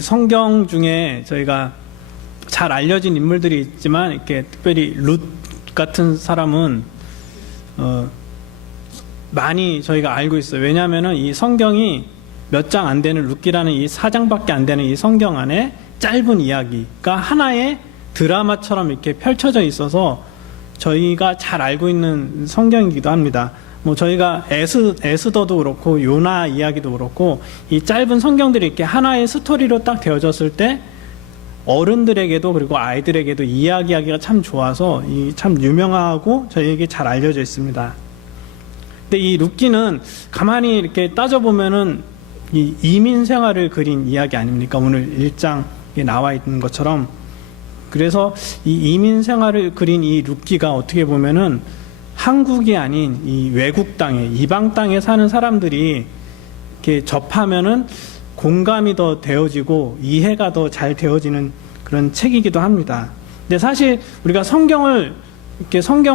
성경 중에 저희가 잘 알려진 인물들이 있지만 이렇게 특별히 룻 같은 사람은 많이 저희가 알고 있어요. 왜냐하면은 이 성경이 몇 장 안 되는 룻기라는 이 4장밖에 안 되는 이 성경 안에 짧은 이야기가 하나의 드라마처럼 이렇게 펼쳐져 있어서 저희가 잘 알고 있는 성경이기도 합니다. 뭐 저희가 에스더도 그렇고 요나 이야기도 그렇고 이 짧은 성경들이 이렇게 하나의 스토리로 딱 되어졌을 때 어른들에게도 그리고 아이들에게도 이야기하기가 참 좋아서 참 유명하고 저희에게 잘 알려져 있습니다. 근데 이 룻기는 가만히 이렇게 따져보면은 이 이민 생활을 그린 이야기 아닙니까? 오늘 1장에 나와 있는 것처럼. 그래서 이 이민 생활을 그린 이 룻기가 어떻게 보면은 한국이 아닌 이 외국 땅에, 이방 땅에 사는 사람들이 이렇게 접하면은 공감이 더 되어지고 이해가 더 잘 되어지는 그런 책이기도 합니다. 근데 사실 우리가 성경을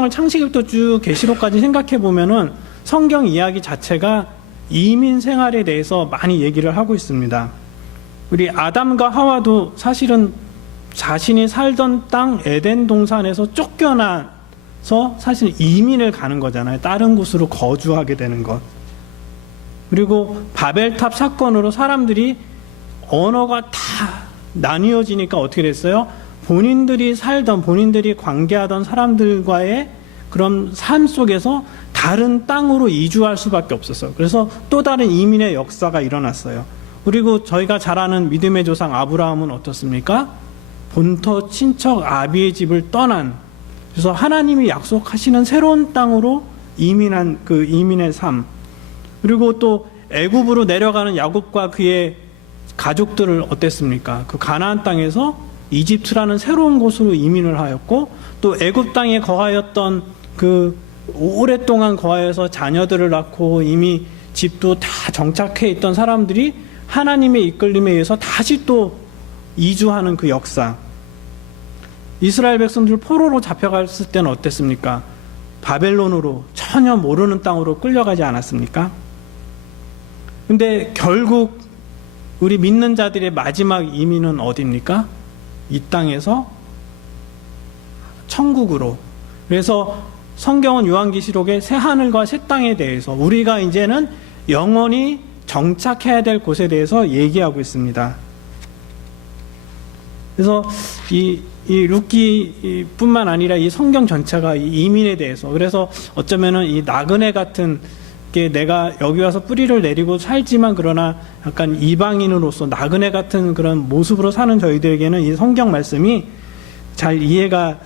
창세기부터 쭉 계시록까지 생각해 보면은 성경 이야기 자체가 이민 생활에 대해서 많이 얘기를 하고 있습니다. 우리 아담과 하와도 사실은 자신이 살던 땅 에덴 동산에서 쫓겨나서 사실 이민을 가는 거잖아요. 다른 곳으로 거주하게 되는 것. 그리고 바벨탑 사건으로 사람들이 언어가 다 나뉘어지니까 어떻게 됐어요? 본인들이 관계하던 사람들과의 그런 삶 속에서 다른 땅으로 이주할 수밖에 없었어요. 그래서 또 다른 이민의 역사가 일어났어요. 그리고 저희가 잘 아는 믿음의 조상 아브라함은 어떻습니까? 본토 친척 아비의 집을 떠난, 그래서 하나님이 약속하시는 새로운 땅으로 이민한 그 이민의 삶, 그리고 또 애굽으로 내려가는 야곱과 그의 가족들을 어땠습니까? 그 가나안 땅에서 이집트라는 새로운 곳으로 이민을 하였고, 또 애굽 땅에 거하였던 그 오랫동안 거하여서 자녀들을 낳고 이미 집도 다 정착해 있던 사람들이 하나님의 이끌림에 의해서 다시 또 이주하는 그 역사. 이스라엘 백성들 포로로 잡혀갔을 때는 어땠습니까? 바벨론으로, 전혀 모르는 땅으로 끌려가지 않았습니까? 근데 결국 우리 믿는 자들의 마지막 이민은 어디입니까? 이 땅에서 천국으로. 그래서 성경은 요한계시록의 새 하늘과 새 땅에 대해서, 우리가 이제는 영원히 정착해야 될 곳에 대해서 얘기하고 있습니다. 그래서 이 룻기뿐만 아니라 이 성경 전체가 이 이민에 대해서, 그래서 어쩌면은 이 나그네 같은 게, 내가 여기 와서 뿌리를 내리고 살지만 그러나 약간 이방인으로서 나그네 같은 그런 모습으로 사는 저희들에게는 이 성경 말씀이 잘 이해가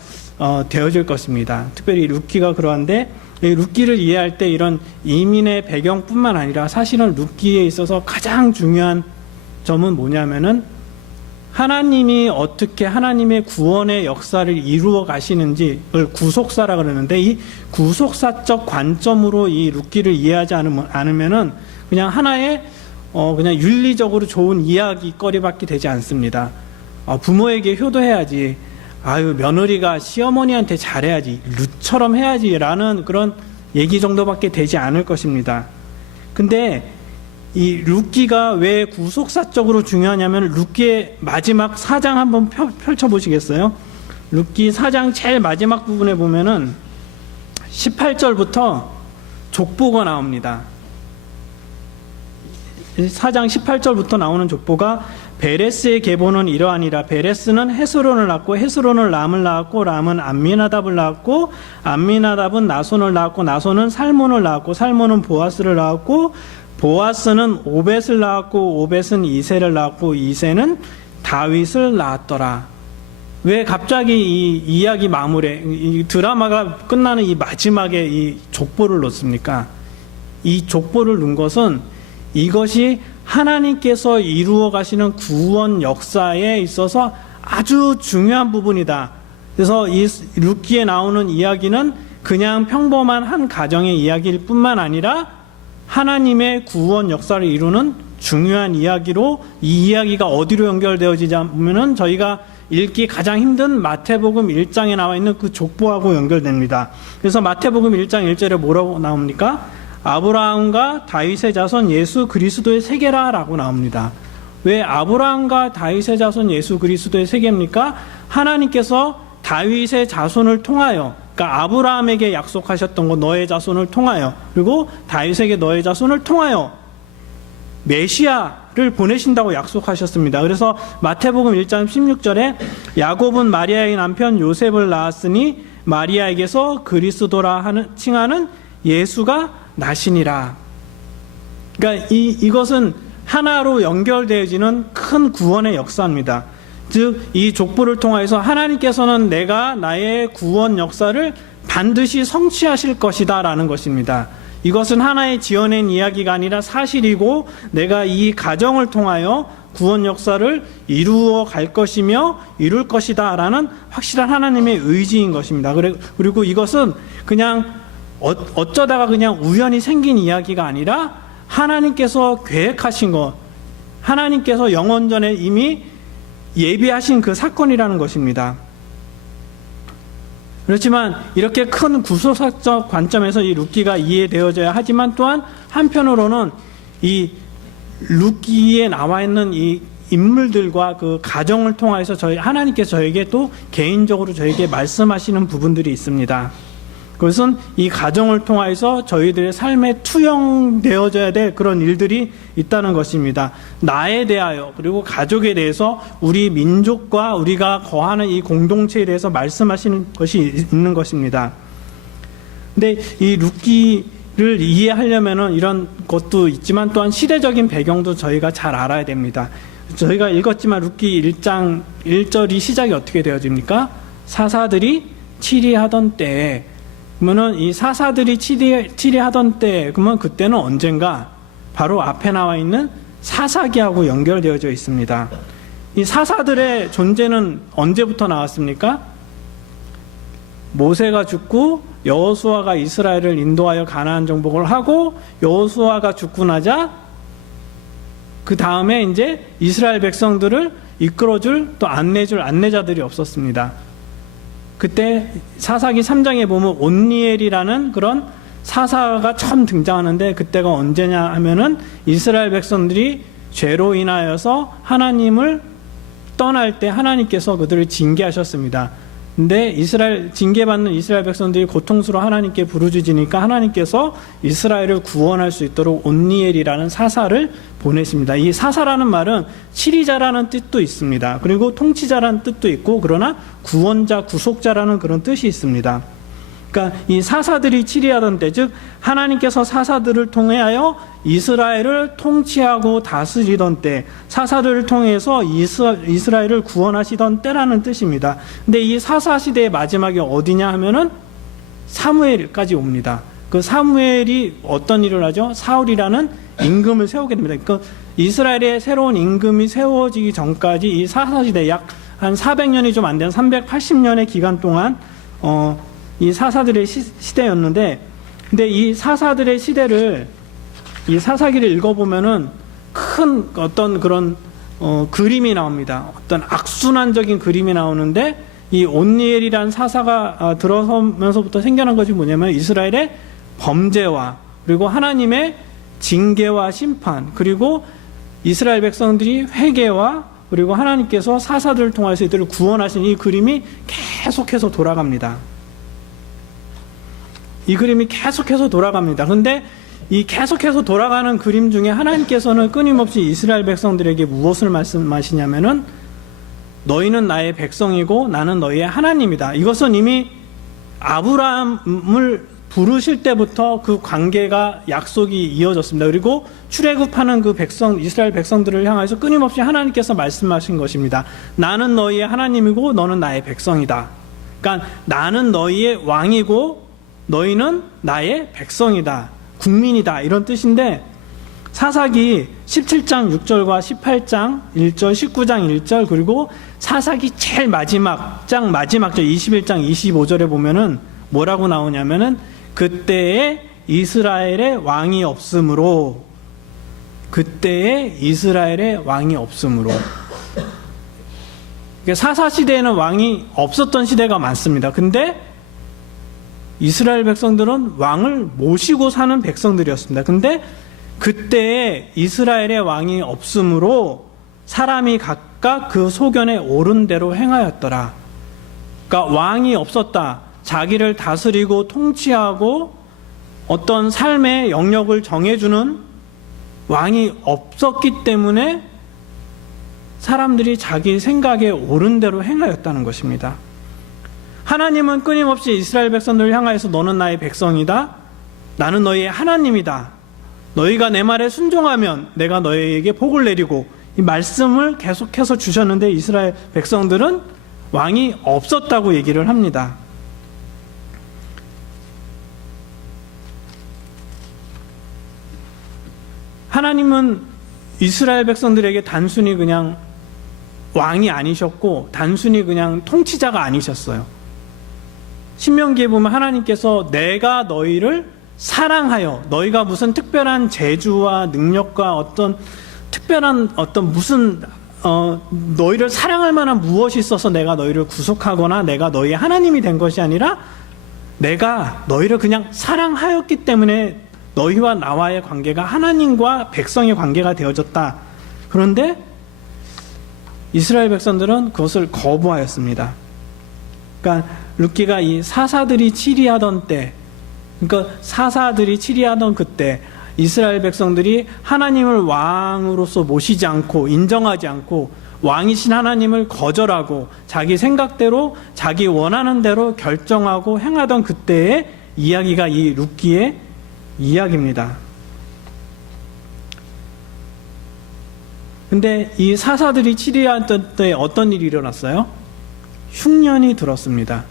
되어질 것입니다. 특별히 룻기가 그러한데, 이 룻기를 이해할 때 이런 이민의 배경뿐만 아니라 사실은 룻기에 있어서 가장 중요한 점은 뭐냐면은 하나님이 어떻게 하나님의 구원의 역사를 이루어 가시는지를 구속사라 그러는데, 이 구속사적 관점으로 이 룻기를 이해하지 않으면은 그냥 하나의 그냥 윤리적으로 좋은 이야기거리밖에 되지 않습니다. 부모에게 효도해야지, 며느리가 시어머니한테 잘해야지, 룻처럼 해야지라는 그런 얘기 정도밖에 되지 않을 것입니다. 근데 이 룻기가 왜 구속사적으로 중요하냐면, 룻기의 마지막 4장 한번 펼쳐보시겠어요? 룻기 4장 제일 마지막 부분에 보면은 18절부터 족보가 나옵니다. 4장 18절부터 나오는 족보가, 베레스의 계보는 이러하니라. 베레스는 헤스론을 낳고, 헤스론은 람을 낳았고, 람은 암미나답을 낳았고, 암미나답은 나손을 낳았고, 나손은 살몬을 낳았고, 살몬은 보아스를 낳았고, 보아스는 오벳을 낳았고, 오벳은 이새를 낳았고, 이새는 다윗을 낳았더라. 왜 갑자기 이 이야기 마무리에, 이 드라마가 끝나는 이 마지막에 이 족보를 놓습니까? 이 족보를 놓은 것은 이것이 하나님께서 이루어 가시는 구원 역사에 있어서 아주 중요한 부분이다. 그래서 이 룻기에 나오는 이야기는 그냥 평범한 한 가정의 이야기일 뿐만 아니라 하나님의 구원 역사를 이루는 중요한 이야기로, 이 이야기가 어디로 연결되어지냐면은 저희가 읽기 가장 힘든 마태복음 1장에 나와 있는 그 족보하고 연결됩니다. 그래서 마태복음 1장 1절에 뭐라고 나옵니까? 아브라함과 다윗의 자손 예수 그리스도의 세계라 라고 나옵니다. 왜 아브라함과 다윗의 자손 예수 그리스도의 세계입니까? 하나님께서 다윗의 자손을 통하여, 그러니까 아브라함에게 약속하셨던 거 너의 자손을 통하여, 그리고 다윗에게 너의 자손을 통하여 메시아를 보내신다고 약속하셨습니다. 그래서 마태복음 1장 16절에 야곱은 마리아의 남편 요셉을 낳았으니 마리아에게서 그리스도라 칭하는 예수가 나시니라. 그러니까 이것은 하나로 연결되어지는 큰 구원의 역사입니다. 즉 이 족보를 통해서 하나님께서는 내가 나의 구원 역사를 반드시 성취하실 것이다 라는 것입니다. 이것은 하나의 지어낸 이야기가 아니라 사실이고 내가 이 가정을 통하여 구원 역사를 이루어 갈 것이며 이룰 것이다 라는 확실한 하나님의 의지인 것입니다. 그리고 이것은 그냥 어쩌다가 그냥 우연히 생긴 이야기가 아니라 하나님께서 계획하신 것, 하나님께서 영원전에 이미 예비하신 그 사건이라는 것입니다. 그렇지만 이렇게 큰 구속사적 관점에서 이 룻기가 이해되어져야 하지만 또한 한편으로는 이 룻기에 나와 있는 이 인물들과 그 가정을 통해서 하나님께서 저에게 또 개인적으로 저에게 말씀하시는 부분들이 있습니다. 그것은 이 가정을 통해서 저희들의 삶에 투영되어져야 될 그런 일들이 있다는 것입니다. 나에 대하여 그리고 가족에 대해서 우리 민족과 우리가 거하는 이 공동체에 대해서 말씀하시는 것이 있는 것입니다. 근데 이 룻기를 이해하려면은 이런 것도 있지만 또한 시대적인 배경도 저희가 잘 알아야 됩니다. 저희가 읽었지만 룻기 1장 1절이 시작이 어떻게 되어집니까? 사사들이 치리하던 때에, 그러면은 이 사사들이 치리하던 때, 그러면 그때는 언젠가 바로 앞에 나와 있는 사사기하고 연결되어져 있습니다. 이 사사들의 존재는 언제부터 나왔습니까? 모세가 죽고 여호수아가 이스라엘을 인도하여 가나안 정복을 하고 여호수아가 죽고 나자 그 다음에 이제 이스라엘 백성들을 이끌어줄 또 안내줄 안내자들이 없었습니다. 그때 사사기 3장에 보면 온니엘이라는 그런 사사가 처음 등장하는데 그때가 언제냐 하면은 이스라엘 백성들이 죄로 인하여서 하나님을 떠날 때 하나님께서 그들을 징계하셨습니다. 근데 징계받는 이스라엘 백성들이 고통스러워 하나님께 부르짖으니까 하나님께서 이스라엘을 구원할 수 있도록 온니엘이라는 사사를 보내십니다. 이 사사라는 말은 치리자라는 뜻도 있습니다. 그리고 통치자라는 뜻도 있고, 그러나 구원자, 구속자라는 그런 뜻이 있습니다. 그러니까 이 사사들이 치리하던 때, 즉 하나님께서 사사들을 통하여 이스라엘을 통치하고 다스리던 때, 사사들을 통해서 이스라엘을 구원하시던 때라는 뜻입니다. 근데 이 사사 시대의 마지막이 어디냐 하면은 사무엘까지 옵니다. 그 사무엘이 어떤 일을 하죠? 사울이라는 임금을 세우게 됩니다. 그러니까 이스라엘의 새로운 임금이 세워지기 전까지 이 사사 시대 약 한 400년이 좀 안 되는 380년의 기간 동안 이 사사들의 시대였는데, 근데 이 사사들의 시대를, 이 사사기를 읽어보면은 큰 어떤 그런 그림이 나옵니다. 어떤 악순환적인 그림이 나오는데, 이 온니엘이라는 사사가 들어서면서부터 생겨난 것이 뭐냐면 이스라엘의 범죄와 그리고 하나님의 징계와 심판, 그리고 이스라엘 백성들이 회개와 그리고 하나님께서 사사들을 통해서 이들을 구원하신 이 그림이 계속해서 돌아갑니다. 이 그림이 계속해서 돌아갑니다. 그런데 이 계속해서 돌아가는 그림 중에 하나님께서는 끊임없이 이스라엘 백성들에게 무엇을 말씀하시냐면은 너희는 나의 백성이고 나는 너희의 하나님이다. 이것은 이미 아브라함을 부르실 때부터 그 관계가 약속이 이어졌습니다. 그리고 출애굽하는 그 이스라엘 백성들을 향해서 끊임없이 하나님께서 말씀하신 것입니다. 나는 너희의 하나님이고 너는 나의 백성이다. 그러니까 나는 너희의 왕이고 너희는 나의 백성이다, 국민이다, 이런 뜻인데, 사사기 17장 6절과 18장 1절, 19장 1절, 그리고 사사기 제일 마지막 절 21장 25절에 보면은 뭐라고 나오냐면은 그때에 이스라엘의 왕이 없으므로, 그때에 이스라엘의 왕이 없으므로. 사사 시대에는 왕이 없었던 시대가 많습니다. 근데 이스라엘 백성들은 왕을 모시고 사는 백성들이었습니다. 근데 그때에 이스라엘의 왕이 없으므로 사람이 각각 그 소견에 옳은 대로 행하였더라. 그러니까 왕이 없었다. 자기를 다스리고 통치하고 어떤 삶의 영역을 정해주는 왕이 없었기 때문에 사람들이 자기 생각에 옳은 대로 행하였다는 것입니다. 하나님은 끊임없이 이스라엘 백성들을 향하여서 너는 나의 백성이다. 나는 너희의 하나님이다. 너희가 내 말에 순종하면 내가 너희에게 복을 내리고 이 말씀을 계속해서 주셨는데 이스라엘 백성들은 왕이 없었다고 얘기를 합니다. 하나님은 이스라엘 백성들에게 단순히 그냥 왕이 아니셨고 단순히 그냥 통치자가 아니셨어요. 신명기에 보면 하나님께서 내가 너희를 사랑하여 너희가 무슨 특별한 재주와 능력과 어떤 특별한 어떤 무슨 너희를 사랑할 만한 무엇이 있어서 내가 너희를 구속하거나 내가 너희의 하나님이 된 것이 아니라 내가 너희를 그냥 사랑하였기 때문에 너희와 나와의 관계가 하나님과 백성의 관계가 되어졌다. 그런데 이스라엘 백성들은 그것을 거부하였습니다. 그러니까 룻기가 이 사사들이 치리하던 때, 그러니까 사사들이 치리하던 그때 이스라엘 백성들이 하나님을 왕으로서 모시지 않고 인정하지 않고 왕이신 하나님을 거절하고 자기 생각대로 자기 원하는 대로 결정하고 행하던 그때의 이야기가 이 룻기의 이야기입니다. 근데 이 사사들이 치리하던 때 어떤 일이 일어났어요? 흉년이 들었습니다.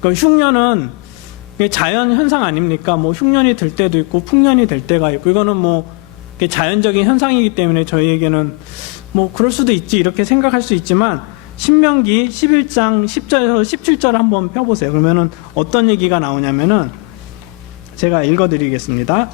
그러니까 흉년은 자연 현상 아닙니까? 뭐 흉년이 들 때도 있고 풍년이 될 때가 있고 이거는 뭐 자연적인 현상이기 때문에 저희에게는 뭐 그럴 수도 있지 이렇게 생각할 수 있지만 신명기 11장 10절에서 17절 한번 펴보세요. 그러면은 어떤 얘기가 나오냐면은 제가 읽어드리겠습니다.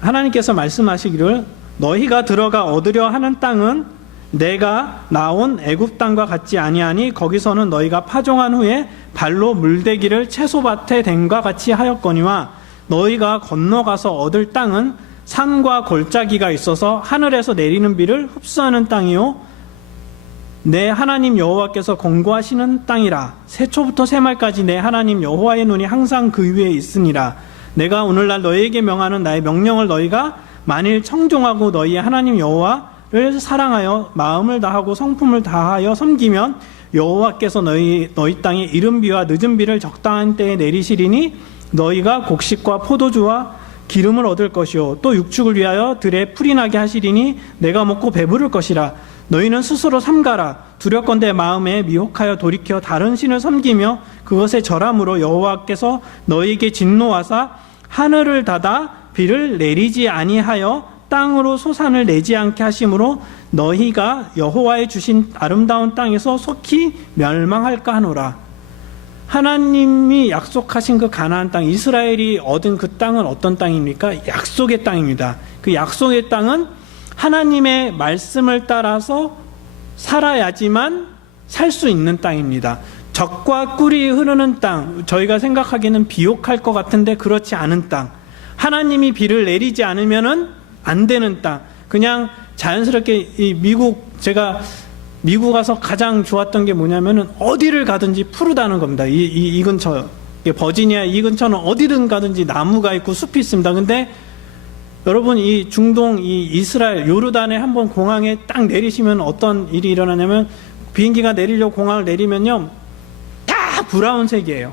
하나님께서 말씀하시기를 너희가 들어가 얻으려 하는 땅은 내가 나온 애굽 땅과 같지 아니하니 거기서는 너희가 파종한 후에 발로 물대기를 채소밭에 댐과 같이 하였거니와 너희가 건너가서 얻을 땅은 산과 골짜기가 있어서 하늘에서 내리는 비를 흡수하는 땅이요 내 하나님 여호와께서 공고하시는 땅이라. 새초부터 새말까지 내 하나님 여호와의 눈이 항상 그 위에 있으니라. 내가 오늘날 너희에게 명하는 나의 명령을 너희가 만일 청종하고 너희의 하나님 여호와를 사랑하여 마음을 다하고 성품을 다하여 섬기면 여호와께서 너희 땅에 이른 비와 늦은 비를 적당한 때에 내리시리니 너희가 곡식과 포도주와 기름을 얻을 것이요 또 육축을 위하여 들에 풀이 나게 하시리니 내가 먹고 배부를 것이라. 너희는 스스로 삼가라. 두렵건대 마음에 미혹하여 돌이켜 다른 신을 섬기며 그것에 절함으로 여호와께서 너희에게 진노하사 하늘을 닫아 비를 내리지 아니하여 땅으로 소산을 내지 않게 하심으로 너희가 여호와의 주신 아름다운 땅에서 속히 멸망할까 하노라. 하나님이 약속하신 그 가나안 땅, 이스라엘이 얻은 그 땅은 어떤 땅입니까? 약속의 땅입니다. 그 약속의 땅은 하나님의 말씀을 따라서 살아야지만 살 수 있는 땅입니다. 젖과 꿀이 흐르는 땅, 저희가 생각하기에는 비옥할 것 같은데 그렇지 않은 땅, 하나님이 비를 내리지 않으면 안 되는 땅, 그냥 자연스럽게 제가 미국 가서 가장 좋았던 게 뭐냐면은 어디를 가든지 푸르다는 겁니다. 이 근처, 버지니아 이 근처는 어디든 가든지 나무가 있고 숲이 있습니다. 근데 여러분 이 중동 이 이스라엘 요르단에 한번 공항에 딱 내리시면 어떤 일이 일어나냐면 비행기가 내리려고 공항을 내리면요 다 브라운색이에요.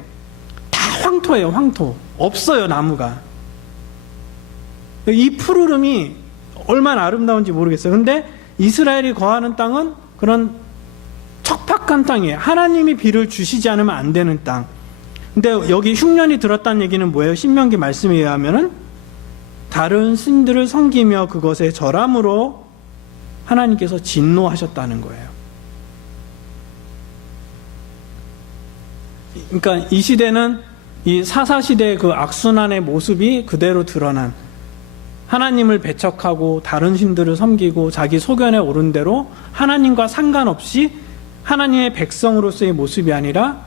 다 황토예요. 황토. 없어요. 나무가. 이 푸르름이 얼마나 아름다운지 모르겠어요. 근데 이스라엘이 거하는 땅은 그런 척박한 땅이에요. 하나님이 비를 주시지 않으면 안 되는 땅. 근데 여기 흉년이 들었다는 얘기는 뭐예요? 신명기 말씀에 의하면은 다른 신들을 섬기며 그것에 절함으로 하나님께서 진노하셨다는 거예요. 그러니까 이 시대는 이 사사시대의 그 악순환의 모습이 그대로 드러난, 하나님을 배척하고 다른 신들을 섬기고 자기 소견에 오른 대로 하나님과 상관없이 하나님의 백성으로서의 모습이 아니라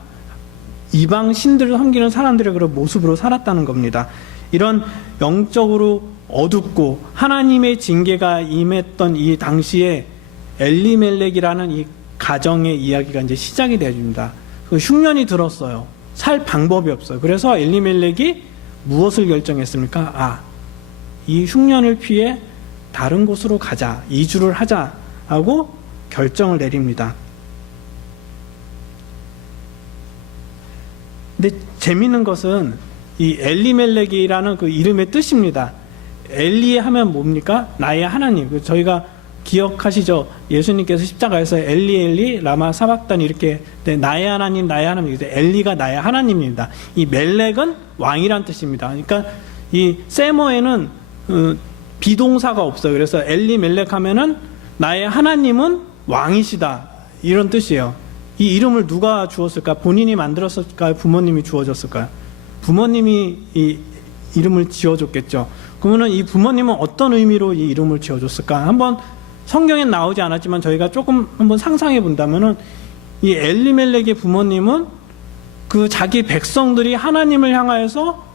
이방 신들을 섬기는 사람들의 그런 모습으로 살았다는 겁니다. 이런 영적으로 어둡고 하나님의 징계가 임했던 이 당시에 엘리멜렉이라는 이 가정의 이야기가 이제 시작이 되어집니다. 그 흉년이 들었어요. 살 방법이 없어요. 그래서 엘리멜렉이 무엇을 결정했습니까? 이 흉년을 피해 다른 곳으로 가자, 이주를 하자 하고 결정을 내립니다. 근데 재미있는 것은 이 엘리멜렉이라는 그 이름의 뜻입니다. 엘리 하면 뭡니까? 나의 하나님. 저희가 기억하시죠? 예수님께서 십자가에서 엘리 엘리 라마 사박단이 이렇게 나의 하나님 나의 하나님. 엘리가 나의 하나님입니다. 이 멜렉은 왕이란 뜻입니다. 그러니까 이 세모에는 비동사가 없어요. 그래서 엘리 멜렉 하면은 나의 하나님은 왕이시다 이런 뜻이에요. 이 이름을 누가 주었을까? 본인이 만들었을까요? 부모님이 주어졌을까요? 부모님이 이 이름을 지어줬겠죠. 그러면 이 부모님은 어떤 의미로 이 이름을 지어줬을까? 한번 성경엔 나오지 않았지만 저희가 조금 한번 상상해 본다면은 이 엘리멜렉의 부모님은 그 자기 백성들이 하나님을 향하여서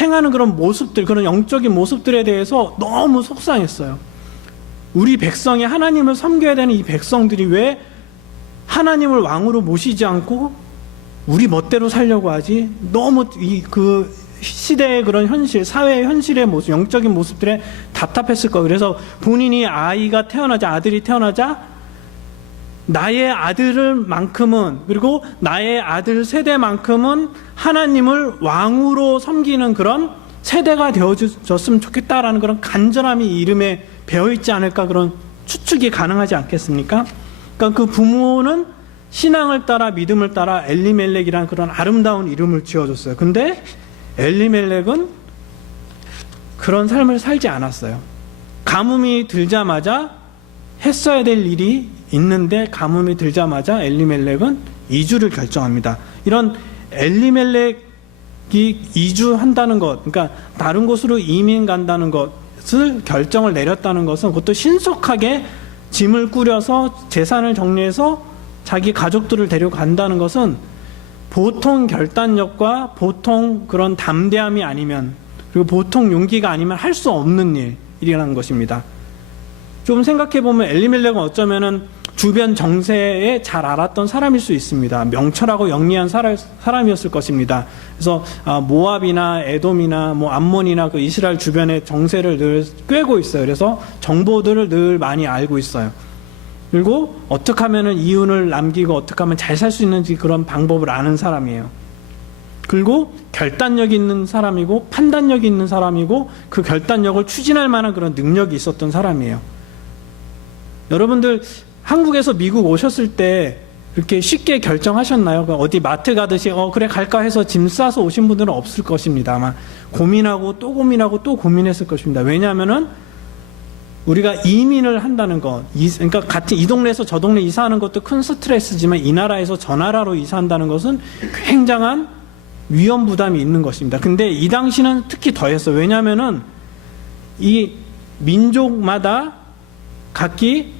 행하는 그런 모습들, 그런 영적인 모습들에 대해서 너무 속상했어요. 우리 백성이 하나님을 섬겨야 되는 이 백성들이 왜 하나님을 왕으로 모시지 않고 우리 멋대로 살려고 하지? 너무 그 시대의 그런 현실, 사회의 현실의 모습, 영적인 모습들에 답답했을 거예요. 그래서 본인이 아들이 태어나자 나의 아들만큼은, 그리고 나의 아들 세대만큼은 하나님을 왕으로 섬기는 그런 세대가 되어줬으면 좋겠다라는 그런 간절함이 이 이름에 배어있지 않을까, 그런 추측이 가능하지 않겠습니까? 그러니까 그 부모는 신앙을 따라 믿음을 따라 엘리멜렉이라는 그런 아름다운 이름을 지어줬어요. 근데 엘리멜렉은 그런 삶을 살지 않았어요. 가뭄이 들자마자 했어야 될 일이 있는데 가뭄이 들자마자 엘리멜렉은 이주를 결정합니다. 이런 엘리멜렉이 이주한다는 것, 그러니까 다른 곳으로 이민 간다는 것을 결정을 내렸다는 것은, 그것도 신속하게 짐을 꾸려서 재산을 정리해서 자기 가족들을 데려간다는 것은 보통 결단력과 보통 그런 담대함이 아니면, 그리고 보통 용기가 아니면 할 수 없는 일이라는 것입니다. 좀 생각해보면 엘리멜렉은 어쩌면은 주변 정세에 잘 알았던 사람일 수 있습니다. 명철하고 영리한 사람이었을 것입니다. 그래서 모압이나 에돔이나 암몬이나 그 이스라엘 주변의 정세를 늘 꿰고 있어요. 그래서 정보들을 늘 많이 알고 있어요. 그리고 어떻게 하면 이윤을 남기고 어떻게 하면 잘 살 수 있는지 그런 방법을 아는 사람이에요. 그리고 결단력 있는 사람이고 판단력이 있는 사람이고 그 결단력을 추진할 만한 그런 능력이 있었던 사람이에요. 여러분들 한국에서 미국 오셨을 때 이렇게 쉽게 결정하셨나요? 어디 마트 가듯이 그래 갈까 해서 짐 싸서 오신 분들은 없을 것입니다. 아마 고민하고 또 고민하고 또 고민했을 것입니다. 왜냐하면은 우리가 이민을 한다는 것, 그러니까 같은 이 동네에서 저 동네 이사하는 것도 큰 스트레스지만 이 나라에서 저 나라로 이사한다는 것은 굉장한 위험 부담이 있는 것입니다. 근데 이 당시는 특히 더했어요. 왜냐하면은 이 민족마다 각기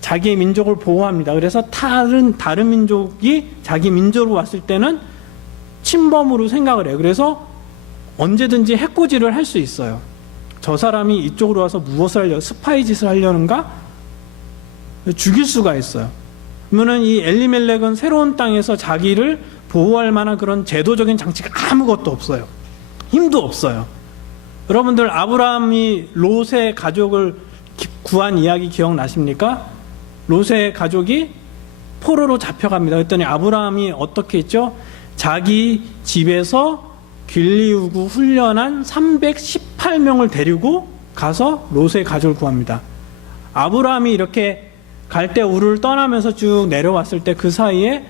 자기의 민족을 보호합니다. 그래서 다른 민족이 자기 민족으로 왔을 때는 침범으로 생각을 해요. 그래서 언제든지 해코지를 할 수 있어요. 저 사람이 이쪽으로 와서 무엇을 하려고, 스파이 짓을 하려는가? 죽일 수가 있어요. 그러면 이 엘리멜렉은 새로운 땅에서 자기를 보호할 만한 그런 제도적인 장치가 아무것도 없어요. 힘도 없어요. 여러분들 아브라함이 롯의 가족을 구한 이야기 기억나십니까? 롯의 가족이 포로로 잡혀갑니다. 그랬더니 아브라함이 어떻게 했죠? 자기 집에서 길리우고 훈련한 318명을 데리고 가서 롯의 가족을 구합니다. 아브라함이 이렇게 갈대우르를 떠나면서 쭉 내려왔을 때 그 사이에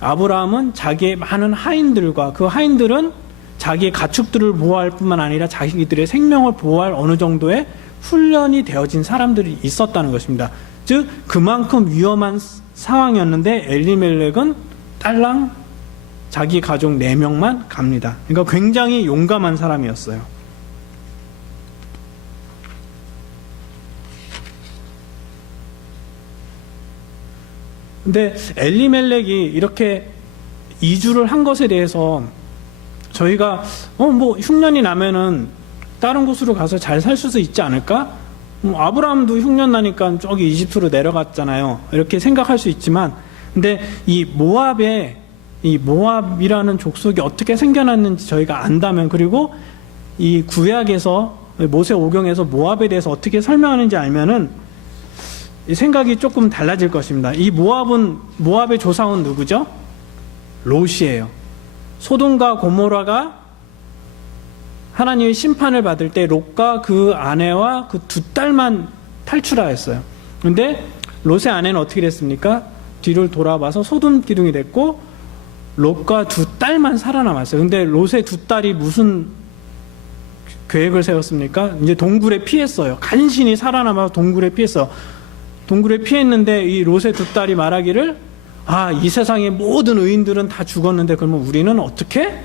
아브라함은 자기의 많은 하인들과, 그 하인들은 자기의 가축들을 보호할 뿐만 아니라 자기들의 생명을 보호할 어느 정도의 훈련이 되어진 사람들이 있었다는 것입니다. 즉 그만큼 위험한 상황이었는데 엘리멜렉은 딸랑 자기 가족 4명만 갑니다. 그러니까 굉장히 용감한 사람이었어요. 근데 엘리멜렉이 이렇게 이주를 한 것에 대해서 저희가 흉년이 나면은 다른 곳으로 가서 잘 살 수 있지 않을까? 아브라함도 흉년 나니까 저기 이집트로 내려갔잖아요. 이렇게 생각할 수 있지만, 근데 이 모압이라는 족속이 어떻게 생겨났는지 저희가 안다면, 그리고 이 구약에서 모세 오경에서 모압에 대해서 어떻게 설명하는지 알면은 이 생각이 조금 달라질 것입니다. 이 모압의 조상은 누구죠? 롯이에요. 소돔과 고모라가 하나님의 심판을 받을 때 롯과 그 아내와 그 두 딸만 탈출하였어요. 근데 롯의 아내는 어떻게 됐습니까? 뒤를 돌아봐서 소돔 기둥이 됐고 롯과 두 딸만 살아남았어요. 근데 롯의 두 딸이 무슨 계획을 세웠습니까? 이제 동굴에 피했어요. 간신히 살아남아서 동굴에 피했어. 동굴에 피했는데 이 롯의 두 딸이 말하기를, 이 세상의 모든 의인들은 다 죽었는데 그러면 우리는 어떻게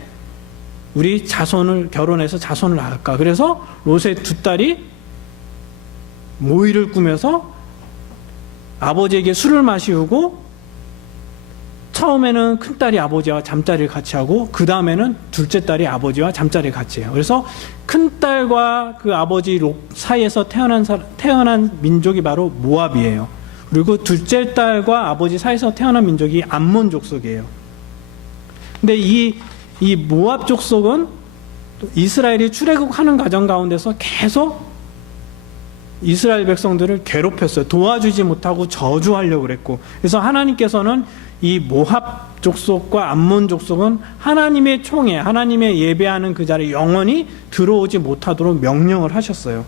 우리 자손을 결혼해서 자손을 낳을까? 그래서 롯의 두 딸이 모의를 꾸며서 아버지에게 술을 마시우고, 처음에는 큰딸이 아버지와 잠자리를 같이 하고 그 다음에는 둘째 딸이 아버지와 잠자리를 같이 해요. 그래서 큰딸과 그 아버지 롯 사이에서 태어난 민족이 바로 모압이에요. 그리고 둘째 딸과 아버지 사이에서 태어난 민족이 암몬 족속이에요. 근데 이 모압 족속은 이스라엘이 출애굽하는 과정 가운데서 계속 이스라엘 백성들을 괴롭혔어요. 도와주지 못하고 저주하려고 그랬고, 그래서 하나님께서는 이 모압 족속과 암몬 족속은 하나님의 총회, 하나님의 예배하는 그 자리에 영원히 들어오지 못하도록 명령을 하셨어요.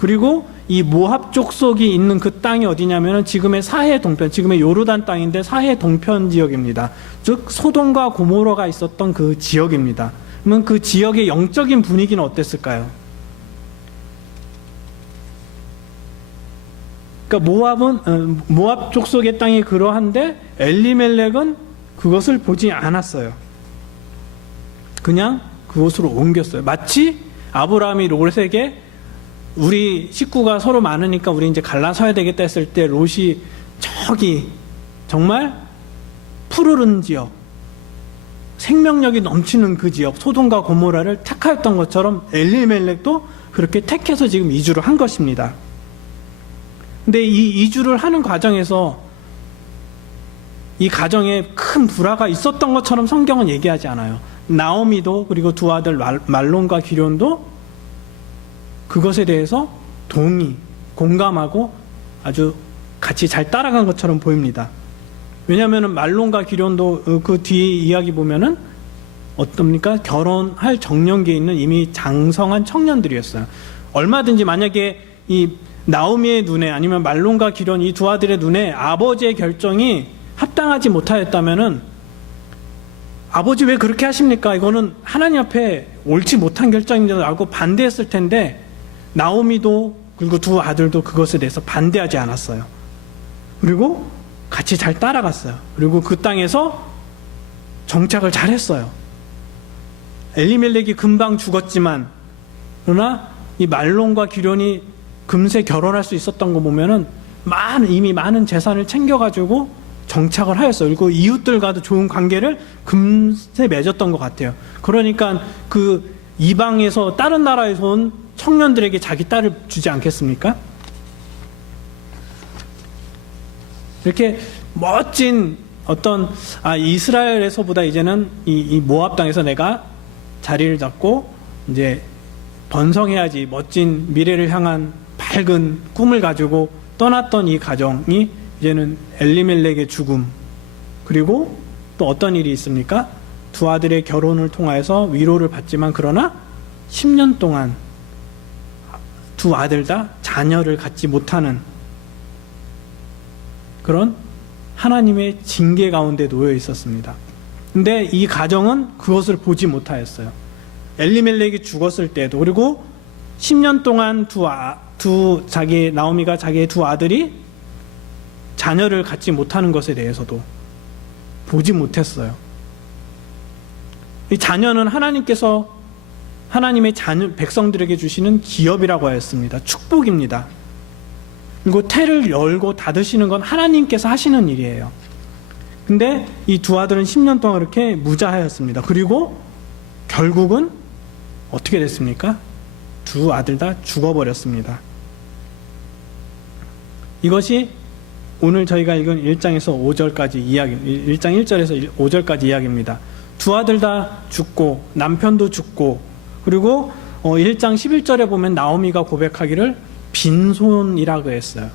그리고 이 모압 족속이 있는 그 땅이 어디냐면은 지금의 사해 동편, 지금의 요르단 땅인데 사해 동편 지역입니다. 즉 소돔과 고모라가 있었던 그 지역입니다. 그러면 그 지역의 영적인 분위기는 어땠을까요? 그러니까 모압 족속의 땅이 그러한데 엘리멜렉은 그것을 보지 않았어요. 그냥 그곳으로 옮겼어요. 마치 아브라함이 롯에게 우리 식구가 서로 많으니까 우리 이제 갈라서야 되겠다 했을 때 롯이 저기 정말 푸르른 지역, 생명력이 넘치는 그 지역 소돔과 고모라를 택하였던 것처럼 엘리멜렉도 그렇게 택해서 지금 이주를 한 것입니다. 근데 이 이주를 하는 과정에서 이 가정에 큰 불화가 있었던 것처럼 성경은 얘기하지 않아요. 나오미도 그리고 두 아들 말론과 기럧도 그것에 대해서 공감하고 아주 같이 잘 따라간 것처럼 보입니다. 왜냐하면 말론과 기럧도 그 뒤에 이야기 보면은 어떻습니까? 결혼할 정년기에 있는 이미 장성한 청년들이었어요. 얼마든지 만약에 이 나오미의 눈에 아니면 말론과 기럧 이 두 아들의 눈에 아버지의 결정이 합당하지 못하였다면은 아버지 왜 그렇게 하십니까? 이거는 하나님 앞에 옳지 못한 결정이라고 반대했을 텐데 나오미도 그리고 두 아들도 그것에 대해서 반대하지 않았어요. 그리고 같이 잘 따라갔어요. 그리고 그 땅에서 정착을 잘 했어요. 엘리멜렉이 금방 죽었지만 그러나 이 말론과 기럧이 금세 결혼할 수 있었던 거 보면은 이미 많은 재산을 챙겨가지고 정착을 하였어요. 그리고 이웃들과도 좋은 관계를 금세 맺었던 것 같아요. 그러니까 그 이방에서 다른 나라에서 온 청년들에게 자기 딸을 주지 않겠습니까? 이렇게 멋진 어떤 이스라엘에서보다 이제는 이 모압 땅에서 내가 자리를 잡고 이제 번성해야지 멋진 미래를 향한 밝은 꿈을 가지고 떠났던 이 가정이 이제는 엘리멜렉의 죽음, 그리고 또 어떤 일이 있습니까? 두 아들의 결혼을 통하여서 위로를 받지만 그러나 10년 동안 두 아들 다 자녀를 갖지 못하는 그런 하나님의 징계 가운데 놓여 있었습니다. 근데 이 가정은 그것을 보지 못하였어요. 엘리멜렉이 죽었을 때도, 그리고 10년 동안 나오미가 자기의 두 아들이 자녀를 갖지 못하는 것에 대해서도 보지 못했어요. 이 자녀는 하나님께서 하나님의 백성들에게 주시는 기업이라고 하였습니다. 축복입니다. 그리고 태를 열고 닫으시는 건 하나님께서 하시는 일이에요. 근데 이 두 아들은 10년 동안 그렇게 무자하였습니다. 그리고 결국은 어떻게 됐습니까? 두 아들 다 죽어버렸습니다. 이것이 오늘 저희가 읽은 1장에서 5절까지 이야기, 1장 1절에서 5절까지 이야기입니다. 두 아들 다 죽고 남편도 죽고, 그리고 1장 11절에 보면 나오미가 고백하기를 빈손이라고 했어요.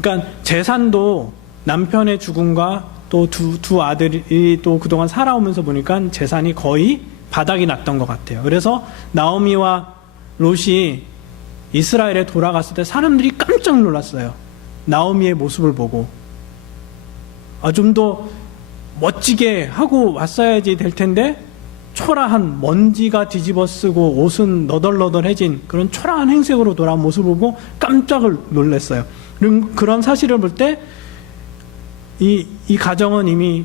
그러니까 재산도 남편의 죽음과 또 두 아들이 또 그동안 살아오면서 보니까 재산이 거의 바닥이 났던 것 같아요. 그래서 나오미와 롯이 이스라엘에 돌아갔을 때 사람들이 깜짝 놀랐어요. 나오미의 모습을 보고. 좀 더 멋지게 하고 왔어야지 될 텐데 초라한, 먼지가 뒤집어 쓰고 옷은 너덜너덜해진 그런 초라한 행색으로 돌아온 모습을 보고 깜짝을 놀랐어요. 그런 사실을 볼 때 이 가정은 이미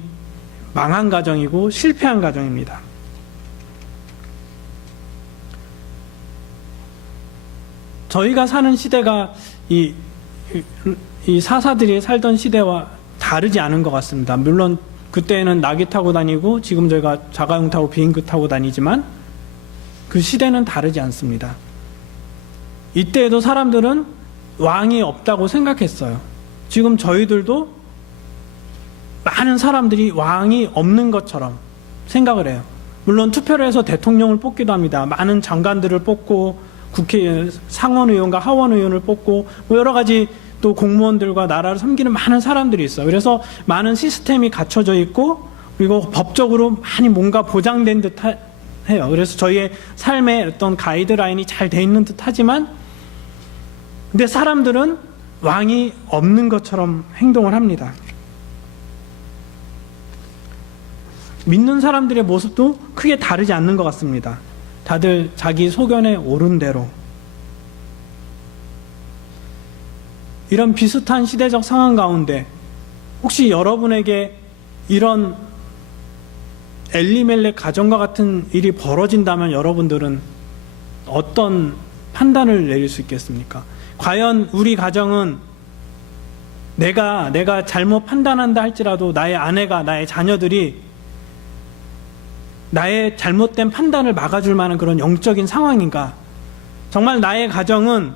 망한 가정이고 실패한 가정입니다. 저희가 사는 시대가 이 사사들이 살던 시대와 다르지 않은 것 같습니다. 물론 그때는 낙이 타고 다니고 지금 저희가 자가용 타고 비행기 타고 다니지만 그 시대는 다르지 않습니다. 이때에도 사람들은 왕이 없다고 생각했어요. 지금 저희들도 많은 사람들이 왕이 없는 것처럼 생각을 해요. 물론 투표를 해서 대통령을 뽑기도 합니다. 많은 장관들을 뽑고 국회 상원의원과 하원의원을 뽑고 여러 가지 또 공무원들과 나라를 섬기는 많은 사람들이 있어요. 그래서 많은 시스템이 갖춰져 있고 그리고 법적으로 많이 뭔가 보장된 듯 해요. 그래서 저희의 삶의 어떤 가이드라인이 잘 돼 있는 듯 하지만 근데 사람들은 왕이 없는 것처럼 행동을 합니다. 믿는 사람들의 모습도 크게 다르지 않는 것 같습니다. 다들 자기 소견에 옳은 대로. 이런 비슷한 시대적 상황 가운데 혹시 여러분에게 이런 엘리멜렉 가정과 같은 일이 벌어진다면 여러분들은 어떤 판단을 내릴 수 있겠습니까? 과연 우리 가정은 내가 잘못 판단한다 할지라도 나의 아내가, 나의 자녀들이 나의 잘못된 판단을 막아줄 만한 그런 영적인 상황인가? 정말 나의 가정은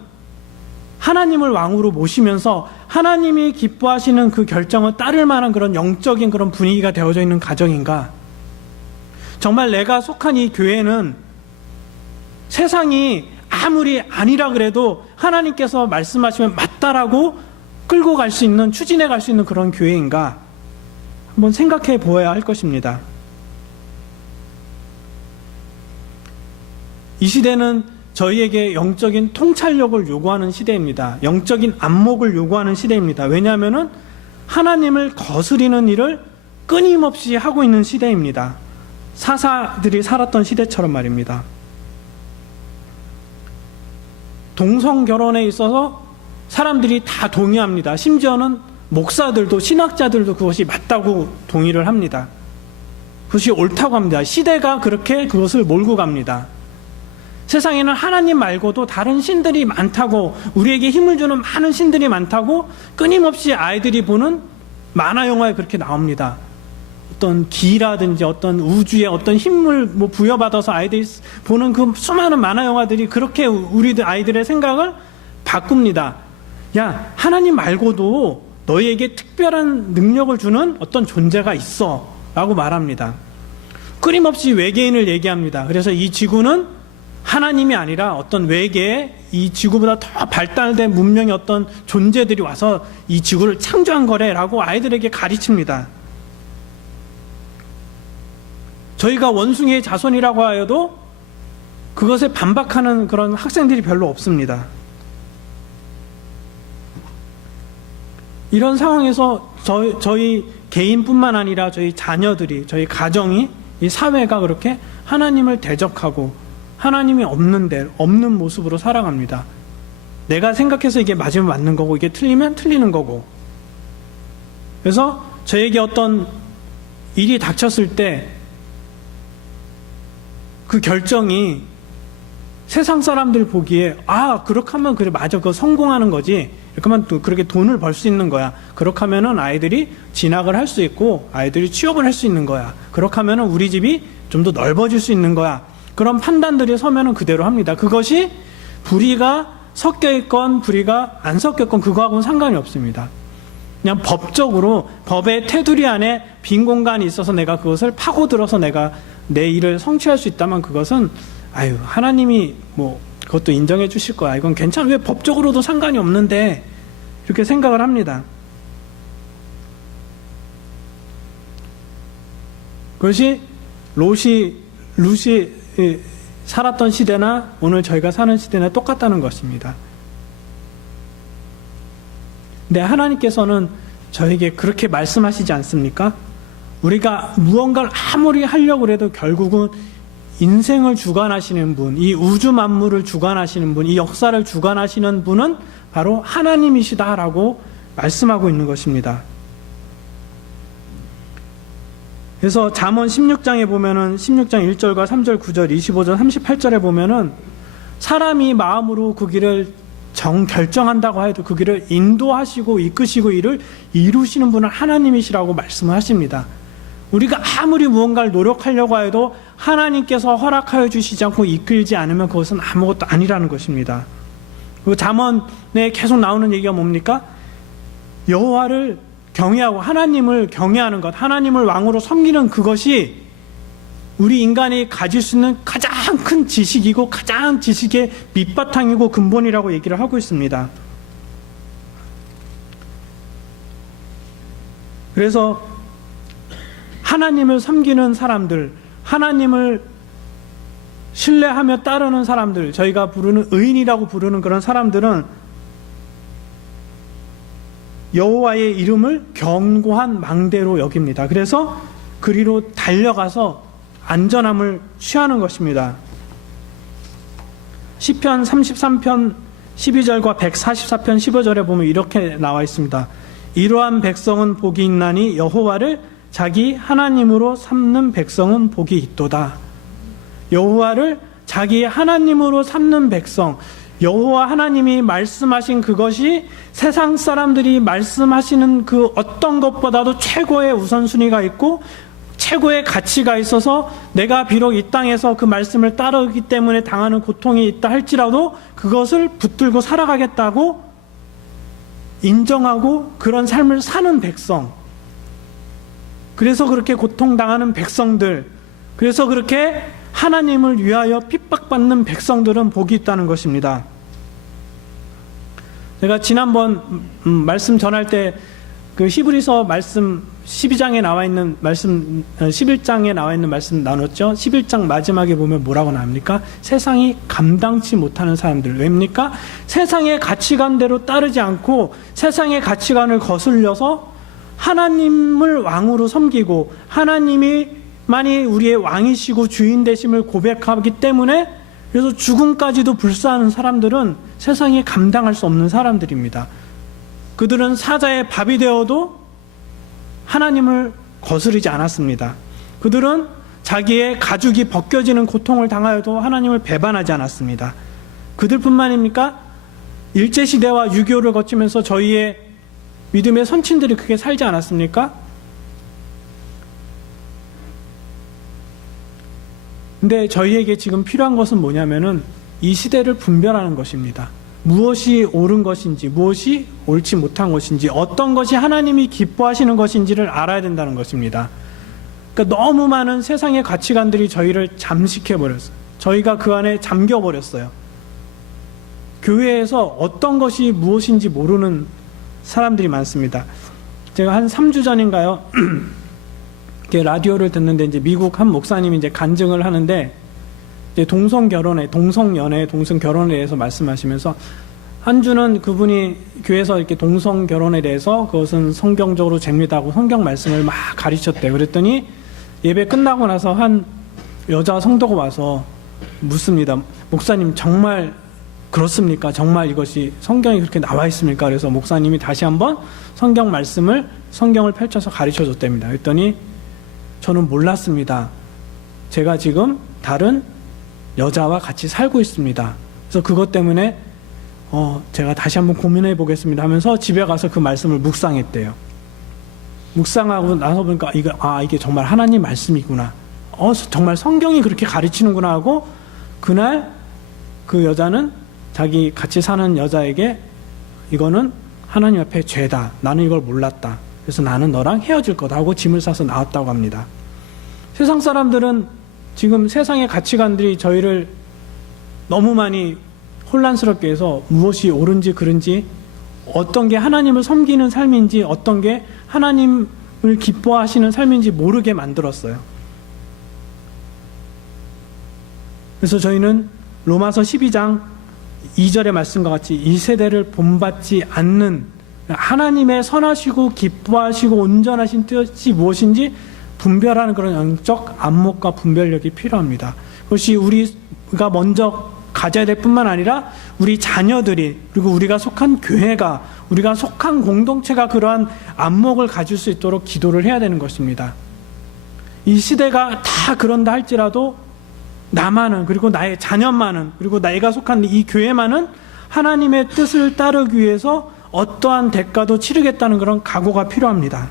하나님을 왕으로 모시면서 하나님이 기뻐하시는 그 결정을 따를 만한 그런 영적인 그런 분위기가 되어져 있는 가정인가? 정말 내가 속한 이 교회는 세상이 아무리 아니라 그래도 하나님께서 말씀하시면 맞다라고 끌고 갈 수 있는, 추진해 갈 수 있는 그런 교회인가? 한번 생각해 보아야 할 것입니다. 이 시대는 저희에게 영적인 통찰력을 요구하는 시대입니다. 영적인 안목을 요구하는 시대입니다. 왜냐하면 하나님을 거스리는 일을 끊임없이 하고 있는 시대입니다. 사사들이 살았던 시대처럼 말입니다. 동성 결혼에 있어서 사람들이 다 동의합니다. 심지어는 목사들도 신학자들도 그것이 맞다고 동의를 합니다. 그것이 옳다고 합니다. 시대가 그렇게 그것을 몰고 갑니다. 세상에는 하나님 말고도 다른 신들이 많다고, 우리에게 힘을 주는 많은 신들이 많다고 끊임없이 아이들이 보는 만화 영화에 그렇게 나옵니다. 어떤 기라든지 어떤 우주의 어떤 힘을 부여받아서 아이들이 보는 그 수많은 만화 영화들이 그렇게 우리들 아이들의 생각을 바꿉니다. 야, 하나님 말고도 너희에게 특별한 능력을 주는 어떤 존재가 있어 라고 말합니다. 끊임없이 외계인을 얘기합니다. 그래서 이 지구는 하나님이 아니라 어떤 외계의 이 지구보다 더 발달된 문명의 어떤 존재들이 와서 이 지구를 창조한 거래라고 아이들에게 가르칩니다. 저희가 원숭이의 자손이라고 하여도 그것에 반박하는 그런 학생들이 별로 없습니다. 이런 상황에서 저희 개인뿐만 아니라 저희 자녀들이, 저희 가정이, 이 사회가 그렇게 하나님을 대적하고 하나님이 없는 모습으로 살아갑니다. 내가 생각해서 이게 맞으면 맞는 거고 이게 틀리면 틀리는 거고. 그래서 저에게 어떤 일이 닥쳤을 때 그 결정이 세상 사람들 보기에 그렇게 하면 그래 맞아, 그거 성공하는 거지. 이렇게 하면 또 그렇게 돈을 벌 수 있는 거야. 그렇게 하면은 아이들이 진학을 할 수 있고 아이들이 취업을 할 수 있는 거야. 그렇게 하면은 우리 집이 좀 더 넓어질 수 있는 거야. 그런 판단들이 서면은 그대로 합니다. 그것이 불의가 섞여 있건 불의가 안 섞여 있건 그거하고는 상관이 없습니다. 그냥 법적으로 법의 테두리 안에 빈 공간이 있어서 내가 그것을 파고들어서 내가 내 일을 성취할 수 있다면 그것은 하나님이 그것도 인정해 주실 거야. 이건 괜찮아. 왜 법적으로도 상관이 없는데 이렇게 생각을 합니다. 그것이 룻이 살았던 시대나 오늘 저희가 사는 시대나 똑같다는 것입니다. 근데 하나님께서는 저에게 그렇게 말씀하시지 않습니까? 우리가 무언가를 아무리 하려고 해도 결국은 인생을 주관하시는 분, 이 우주 만물을 주관하시는 분, 이 역사를 주관하시는 분은 바로 하나님이시다라고 말씀하고 있는 것입니다. 그래서 잠언 16장에 보면은 16장 1절과 3절, 9절, 25절, 38절에 보면은 사람이 마음으로 그 길을 결정한다고 해도 그 길을 인도하시고 이끄시고 이를 이루시는 분은 하나님이시라고 말씀을 하십니다. 우리가 아무리 무언가를 노력하려고 해도 하나님께서 허락하여 주시지 않고 이끌지 않으면 그것은 아무것도 아니라는 것입니다. 그리고 잠언에 계속 나오는 얘기가 뭡니까? 여호와를 경외하고 하나님을 경외하는 것, 하나님을 왕으로 섬기는 그것이 우리 인간이 가질 수 있는 가장 큰 지식이고 가장 지식의 밑바탕이고 근본이라고 얘기를 하고 있습니다. 그래서 하나님을 섬기는 사람들, 하나님을 신뢰하며 따르는 사람들, 저희가 부르는 의인이라고 부르는 그런 사람들은 여호와의 이름을 견고한 망대로 여깁니다. 그래서 그리로 달려가서 안전함을 취하는 것입니다. 시편 33편 12절과 144편 15절에 보면 이렇게 나와 있습니다. 이러한 백성은 복이 있나니 여호와를 자기 하나님으로 삼는 백성은 복이 있도다. 여호와를 자기 하나님으로 삼는 백성, 여호와 하나님이 말씀하신 그것이 세상 사람들이 말씀하시는 그 어떤 것보다도 최고의 우선순위가 있고 최고의 가치가 있어서 내가 비록 이 땅에서 그 말씀을 따르기 때문에 당하는 고통이 있다 할지라도 그것을 붙들고 살아가겠다고 인정하고 그런 삶을 사는 백성, 그래서 그렇게 고통당하는 백성들, 그래서 그렇게 하나님을 위하여 핍박받는 백성들은 복이 있다는 것입니다. 제가 지난번 말씀 전할 때 그 히브리서 말씀 12장에 나와 있는 말씀, 11장에 나와 있는 말씀 나눴죠. 11장 마지막에 보면 뭐라고 나옵니까? 세상이 감당치 못하는 사람들. 왜입니까? 세상의 가치관대로 따르지 않고 세상의 가치관을 거슬려서 하나님을 왕으로 섬기고 하나님만이 우리의 왕이시고 주인 되심을 고백하기 때문에, 그래서 죽음까지도 불사하는 사람들은 세상에 감당할 수 없는 사람들입니다. 그들은 사자의 밥이 되어도 하나님을 거스르지 않았습니다. 그들은 자기의 가죽이 벗겨지는 고통을 당하여도 하나님을 배반하지 않았습니다. 그들뿐만입니까? 일제시대와 6.25를 거치면서 저희의 믿음의 선친들이 그렇게 살지 않았습니까? 근데 저희에게 지금 필요한 것은 뭐냐면은 이 시대를 분별하는 것입니다. 무엇이 옳은 것인지, 무엇이 옳지 못한 것인지, 어떤 것이 하나님이 기뻐하시는 것인지를 알아야 된다는 것입니다. 그러니까 너무 많은 세상의 가치관들이 저희를 잠식해버렸어요. 저희가 그 안에 잠겨버렸어요. 교회에서 어떤 것이 무엇인지 모르는 사람들이 많습니다. 제가 한 3주 전인가요? 라디오를 듣는데 이제 미국 한 목사님이 이제 간증을 하는데 이제 동성연애, 동성결혼에 대해서 말씀하시면서 한 주는 그분이 교회에서 이렇게 동성결혼에 대해서 그것은 성경적으로 됩니다고 성경 말씀을 막 가르쳤대요. 그랬더니 예배 끝나고 나서 한 여자 성도가 와서 묻습니다. 목사님 정말 그렇습니까? 정말 이것이 성경에 그렇게 나와 있습니까? 그래서 목사님이 다시 한번 성경을 펼쳐서 가르쳐 줬답니다. 그랬더니 저는 몰랐습니다. 제가 지금 다른 여자와 같이 살고 있습니다. 그래서 그것 때문에 제가 다시 한번 고민해 보겠습니다 하면서 집에 가서 그 말씀을 묵상했대요. 묵상하고 나서 보니까 이게 정말 하나님 말씀이구나. 정말 성경이 그렇게 가르치는구나 하고 그날 그 여자는 자기 같이 사는 여자에게 이거는 하나님 앞에 죄다. 나는 이걸 몰랐다. 그래서 나는 너랑 헤어질 거다 하고 짐을 싸서 나왔다고 합니다. 세상 사람들은 지금 세상의 가치관들이 저희를 너무 많이 혼란스럽게 해서 무엇이 옳은지 그른지, 어떤 게 하나님을 섬기는 삶인지, 어떤 게 하나님을 기뻐하시는 삶인지 모르게 만들었어요. 그래서 저희는 로마서 12장 2절의 말씀과 같이 이 세대를 본받지 않는, 하나님의 선하시고 기뻐하시고 온전하신 뜻이 무엇인지 분별하는 그런 영적 안목과 분별력이 필요합니다. 그것이 우리가 먼저 가져야 될 뿐만 아니라 우리 자녀들이, 그리고 우리가 속한 교회가, 우리가 속한 공동체가 그러한 안목을 가질 수 있도록 기도를 해야 되는 것입니다. 이 시대가 다 그런다 할지라도 나만은, 그리고 나의 자녀만은, 그리고 내가 속한 이 교회만은 하나님의 뜻을 따르기 위해서 어떠한 대가도 치르겠다는 그런 각오가 필요합니다.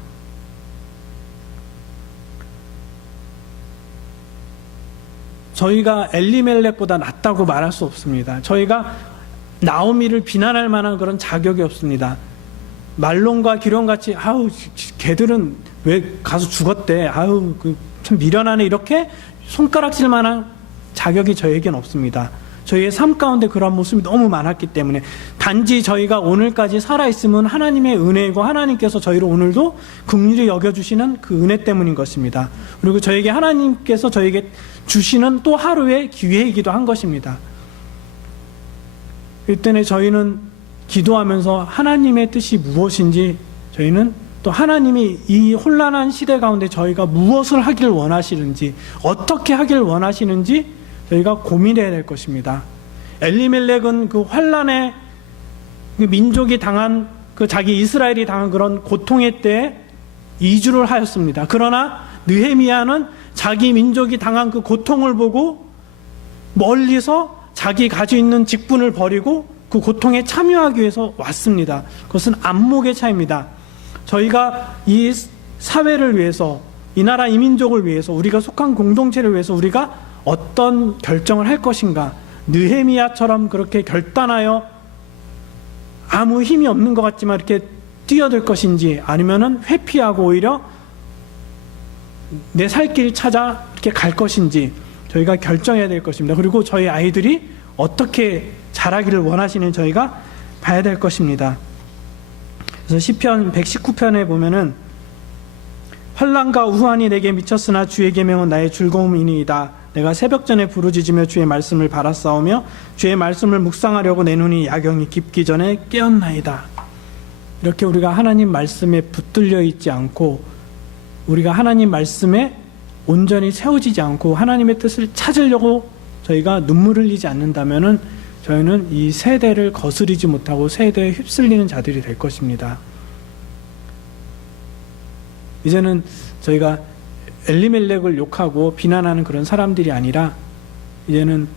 저희가 엘리멜렉보다 낫다고 말할 수 없습니다. 저희가 나오미를 비난할 만한 그런 자격이 없습니다. 말론과 기론같이 아우 걔들은 왜 가서 죽었대, 아우 참 미련하네, 이렇게 손가락질 만한 자격이 저에겐 없습니다. 저희의 삶 가운데 그런 모습이 너무 많았기 때문에, 단지 저희가 오늘까지 살아있음은 하나님의 은혜이고 하나님께서 저희를 오늘도 긍휼히 여겨주시는 그 은혜 때문인 것입니다. 그리고 저에게 하나님께서 저에게 주시는 또 하루의 기회이기도 한 것입니다. 이때는 저희는 기도하면서 하나님의 뜻이 무엇인지, 저희는 또 하나님이 이 혼란한 시대 가운데 저희가 무엇을 하길 원하시는지, 어떻게 하길 원하시는지 저희가 고민해야 될 것입니다. 엘리멜렉은 그 환란에 그 민족이 당한, 그 자기 이스라엘이 당한 그런 고통의 때에 이주를 하였습니다. 그러나 느헤미야는 자기 민족이 당한 그 고통을 보고 멀리서 자기 가지고 있는 직분을 버리고 그 고통에 참여하기 위해서 왔습니다. 그것은 안목의 차이입니다. 저희가 이 사회를 위해서, 이 나라 이 민족을 위해서, 우리가 속한 공동체를 위해서 우리가 어떤 결정을 할 것인가, 느헤미야처럼 그렇게 결단하여 아무 힘이 없는 것 같지만 이렇게 뛰어들 것인지, 아니면은 회피하고 오히려 내 살 길 찾아 이렇게 갈 것인지 저희가 결정해야 될 것입니다. 그리고 저희 아이들이 어떻게 자라기를 원하시는 저희가 봐야 될 것입니다. 그래서 시편 119편에 보면은 환난과 우환이 내게 미쳤으나 주의 계명은 나의 즐거움이니이다. 내가 새벽전에 부르짖으며 주의 말씀을 바라싸우며 주의 말씀을 묵상하려고 내 눈이 야경이 깊기 전에 깨었나이다. 이렇게 우리가 하나님 말씀에 붙들려 있지 않고, 우리가 하나님 말씀에 온전히 세워지지 않고 하나님의 뜻을 찾으려고 저희가 눈물을 흘리지 않는다면은 저희는 이 세대를 거스르지 못하고 세대에 휩쓸리는 자들이 될 것입니다. 이제는 저희가 엘리멜렉을 욕하고 비난하는 그런 사람들이 아니라, 이제는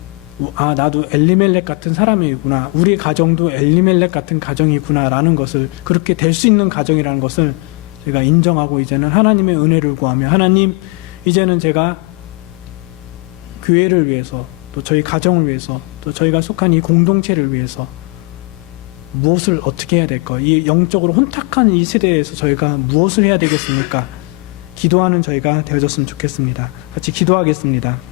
나도 엘리멜렉 같은 사람이구나, 우리 가정도 엘리멜렉 같은 가정이구나 라는 것을, 그렇게 될 수 있는 가정이라는 것을 제가 인정하고, 이제는 하나님의 은혜를 구하며, 하나님, 이제는 제가 교회를 위해서, 또 저희 가정을 위해서, 또 저희가 속한 이 공동체를 위해서 무엇을 어떻게 해야 될까, 이 영적으로 혼탁한 이 세대에서 저희가 무엇을 해야 되겠습니까? 기도하는 저희가 되어졌으면 좋겠습니다. 같이 기도하겠습니다.